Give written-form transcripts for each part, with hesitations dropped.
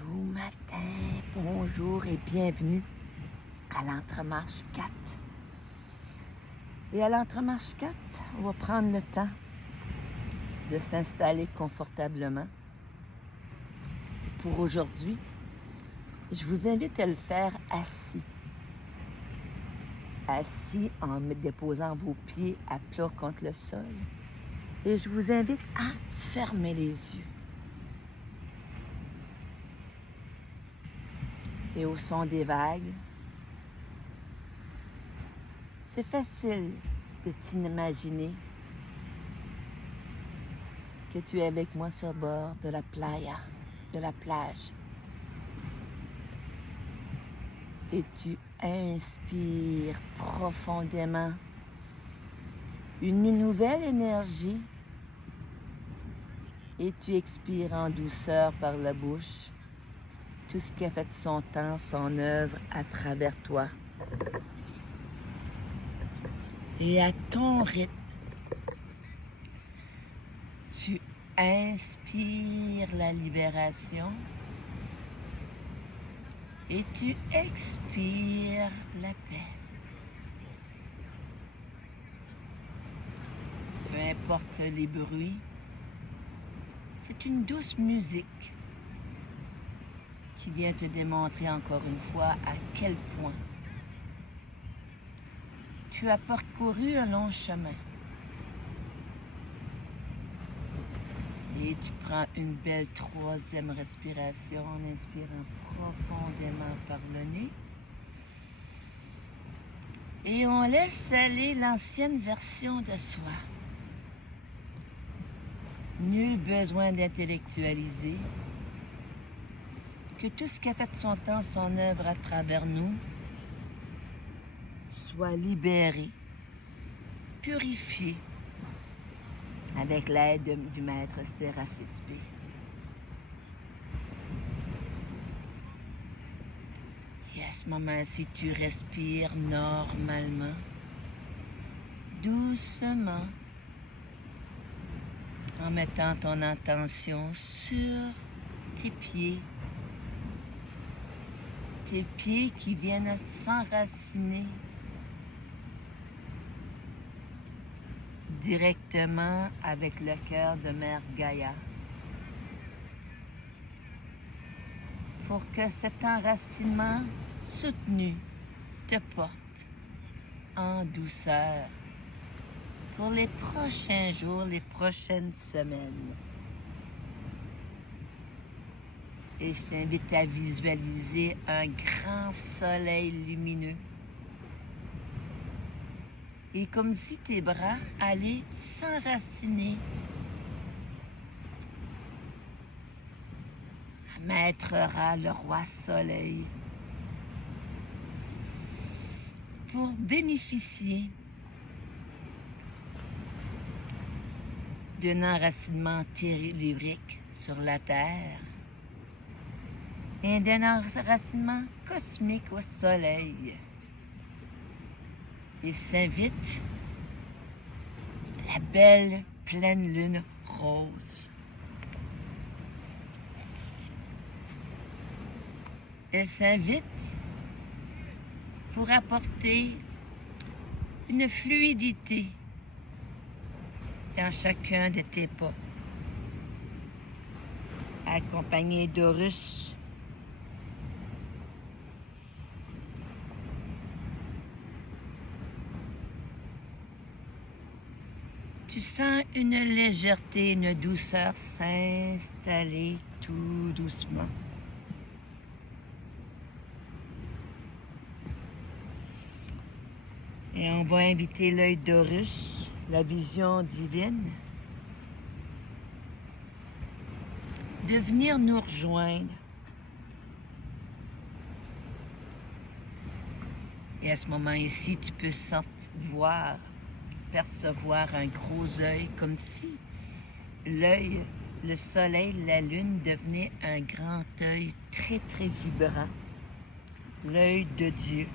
Tout matin, bonjour et bienvenue à l'Entremarche 4. Et à l'Entremarche 4, on va prendre le temps de s'installer confortablement. Pour aujourd'hui, je vous invite à le faire assis. Assis en déposant vos pieds à plat contre le sol. Et je vous invite à fermer les yeux. Et au son des vagues, c'est facile de t'imaginer que tu es avec moi sur le bord de la playa, de la plage. Et tu inspires profondément une nouvelle énergie et tu expires en douceur par la bouche tout ce qui a fait son temps, son œuvre à travers toi. Et à ton rythme, tu inspires la libération et tu expires la paix. Peu importe les bruits, c'est une douce musique qui vient te démontrer encore une fois à quel point tu as parcouru un long chemin. Et tu prends une belle troisième respiration en inspirant profondément par le nez. Et on laisse aller l'ancienne version de soi. Nul besoin d'intellectualiser. Que tout ce qui a fait son temps, son œuvre à travers nous, soit libéré, purifié, avec l'aide du maître Séraphis B. Et à ce moment-ci, tu respires normalement, doucement, en mettant ton attention sur tes pieds qui viennent à s'enraciner directement avec le cœur de Mère Gaïa pour que cet enracinement soutenu te porte en douceur pour les prochains jours, les prochaines semaines. Et je t'invite à visualiser un grand soleil lumineux. Et comme si tes bras allaient s'enraciner à Maître Ra, le roi soleil, pour bénéficier d'un enracinement tellurique sur la Terre et d'un enracinement cosmique au soleil. Et s'invite la belle pleine lune rose. Elle s'invite pour apporter une fluidité dans chacun de tes pas, accompagné d'Horus, tu sens une légèreté, une douceur s'installer tout doucement. Et on va inviter l'œil d'Horus, la vision divine, de venir nous rejoindre. Et à ce moment ici, tu peux percevoir un gros œil, comme si l'œil, le soleil, la lune devenait un grand œil très très vibrant, l'œil de Dieu.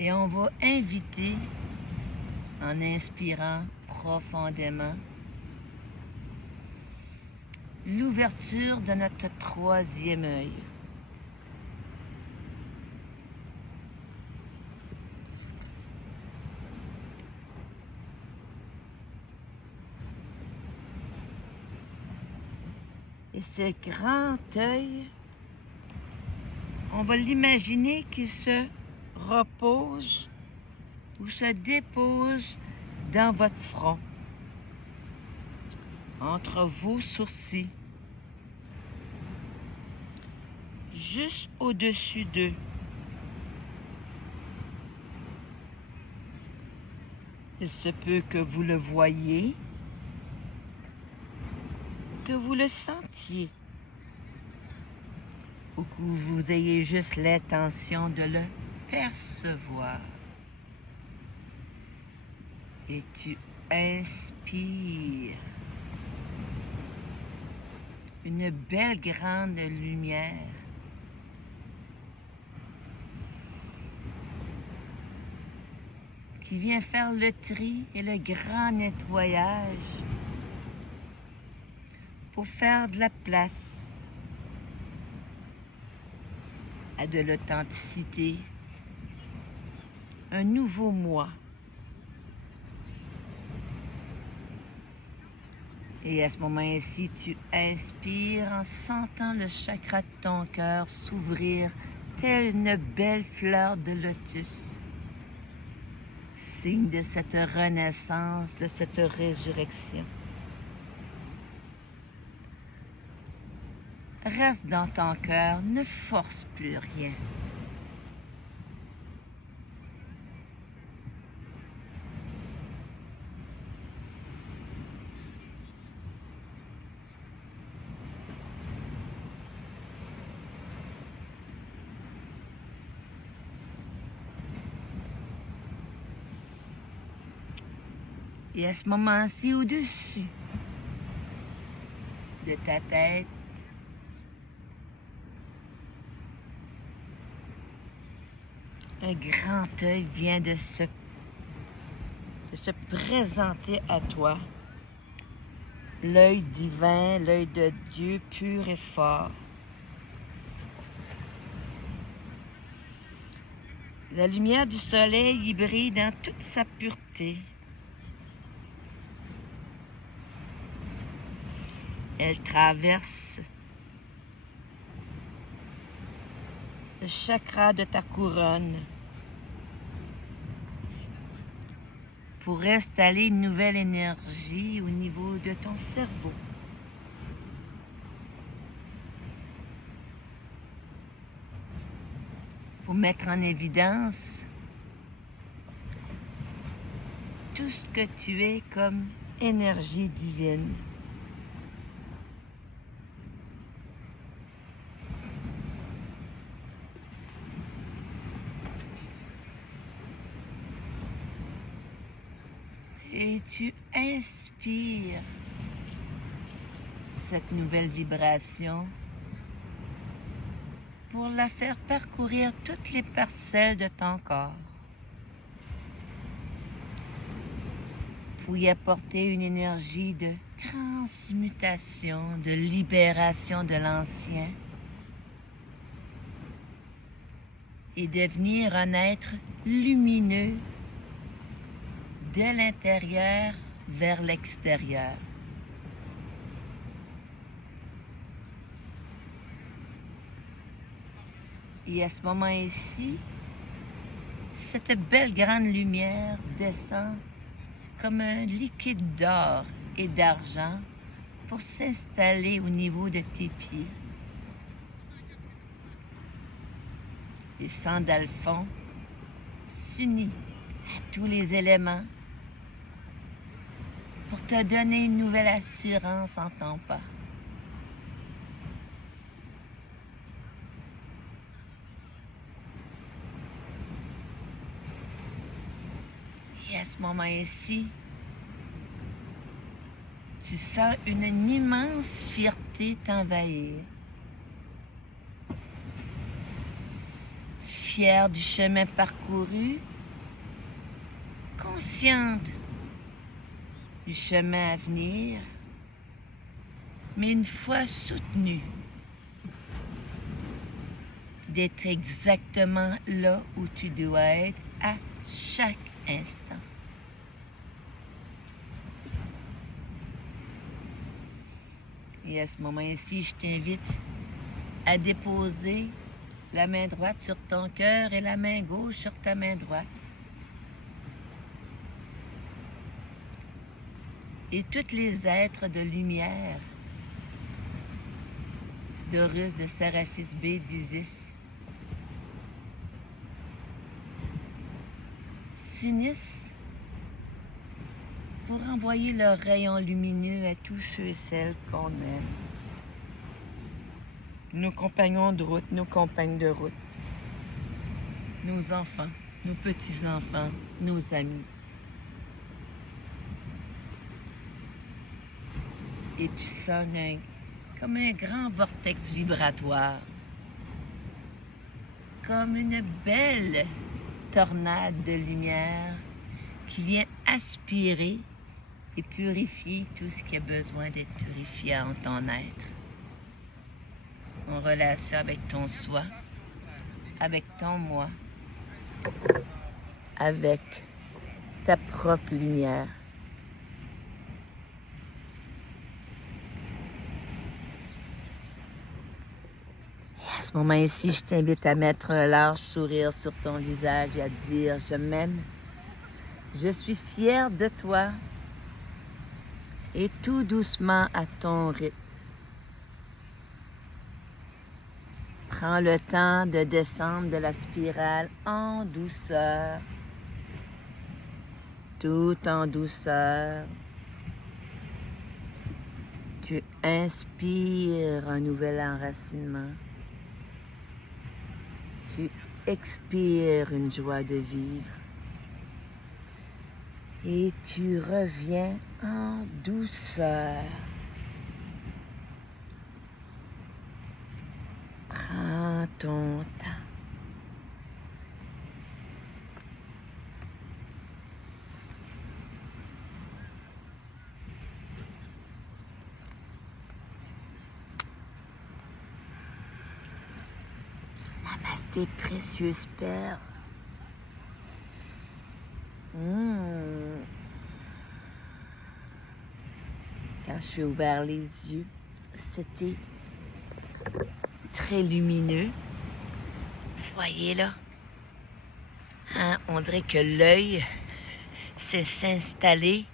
Et on va inviter, en inspirant profondément, l'ouverture de notre troisième œil. Et ce grand œil, on va l'imaginer qu'il se repose ou se dépose dans votre front, entre vos sourcils, juste au-dessus d'eux. Il se peut que vous le voyiez, que vous le sentiez, ou que vous ayez juste l'intention de le percevoir. Et tu inspires une belle grande lumière qui vient faire le tri et le grand nettoyage pour faire de la place à de l'authenticité, un nouveau moi. Et à ce moment-ci, tu inspires en sentant le chakra de ton cœur s'ouvrir telle une belle fleur de lotus, signe de cette renaissance, de cette résurrection. Reste dans ton cœur, ne force plus rien. Et à ce moment-ci, au-dessus de ta tête, un grand œil vient de se présenter à toi. L'œil divin, l'œil de Dieu pur et fort. La lumière du soleil y brille dans toute sa pureté. Elle traverse le chakra de ta couronne pour installer une nouvelle énergie au niveau de ton cerveau. Pour mettre en évidence tout ce que tu es comme énergie divine. Et tu inspires cette nouvelle vibration pour la faire parcourir toutes les parcelles de ton corps. Pour y apporter une énergie de transmutation, de libération de l'ancien et devenir un être lumineux de l'intérieur vers l'extérieur. Et à ce moment-ci, cette belle grande lumière descend comme un liquide d'or et d'argent pour s'installer au niveau de tes pieds. Les sandalphons s'unissent à tous les éléments pour te donner une nouvelle assurance en ton pas. Et à ce moment-ci, tu sens une immense fierté t'envahir. Fière du chemin parcouru, consciente du chemin à venir, mais une fois soutenu, d'être exactement là où tu dois être à chaque instant. Et à ce moment-ci, je t'invite à déposer la main droite sur ton cœur et la main gauche sur ta main droite. Et tous les êtres de lumière, d'Horus, de Séraphis B, d'Isis, s'unissent pour envoyer leurs rayons lumineux à tous ceux et celles qu'on aime. Nos compagnons de route, nos compagnes de route, nos enfants, nos petits-enfants, nos amis. Et tu sens comme un grand vortex vibratoire, comme une belle tornade de lumière qui vient aspirer et purifier tout ce qui a besoin d'être purifié en ton être. En relation avec ton soi, avec ton moi, avec ta propre lumière. Et à ce moment-ci, je t'invite à mettre un large sourire sur ton visage et à te dire « Je m'aime, je suis fière de toi » et tout doucement à ton rythme. Prends le temps de descendre de la spirale en douceur, tout en douceur. Tu inspires un nouvel enracinement. Tu expires une joie de vivre. Et tu reviens en douceur. Prends ton temps. Namasté, précieuse perle. Quand j'ai ouvert les yeux, c'était très lumineux. Vous voyez là? Hein? On dirait que l'œil s'est installé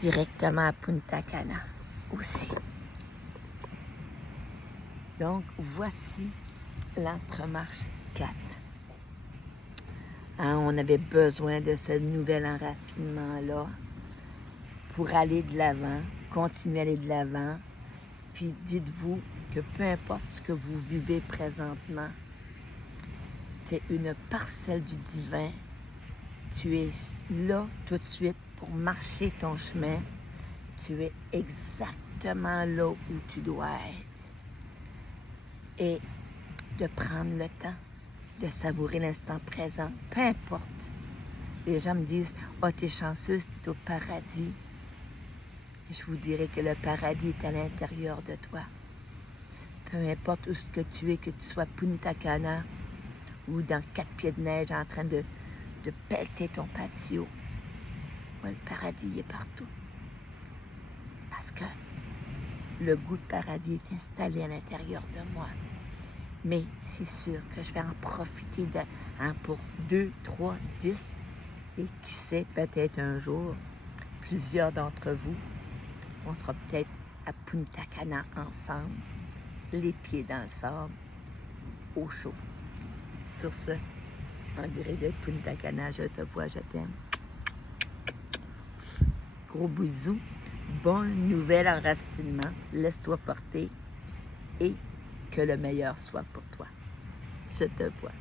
directement à Punta Cana aussi. Donc, voici l'entremarche 4. On avait besoin de ce nouvel enracinement-là pour aller de l'avant, continuer à aller de l'avant. Puis dites-vous que peu importe ce que vous vivez présentement, tu es une parcelle du divin. Tu es là tout de suite pour marcher ton chemin. Tu es exactement là où tu dois être. Et de prendre le temps de savourer l'instant présent, peu importe. Les gens me disent « Ah, t'es chanceuse, t'es au paradis. » Je vous dirais que le paradis est à l'intérieur de toi. Peu importe où ce que tu sois Punta Cana ou dans 4 pieds de neige en train de pelleter ton patio. Ouais, le paradis est partout. Parce que le goût de paradis est installé à l'intérieur de moi. Mais c'est sûr que je vais en profiter pour 2, 3, 10 et qui sait, peut-être un jour, plusieurs d'entre vous, on sera peut-être à Punta Cana ensemble, les pieds dans le sable, au chaud. Sur ce, on dirait de Punta Cana, je te vois, je t'aime. Gros bisous, bon nouvel enracinement, laisse-toi porter et que le meilleur soit pour toi. Je te vois.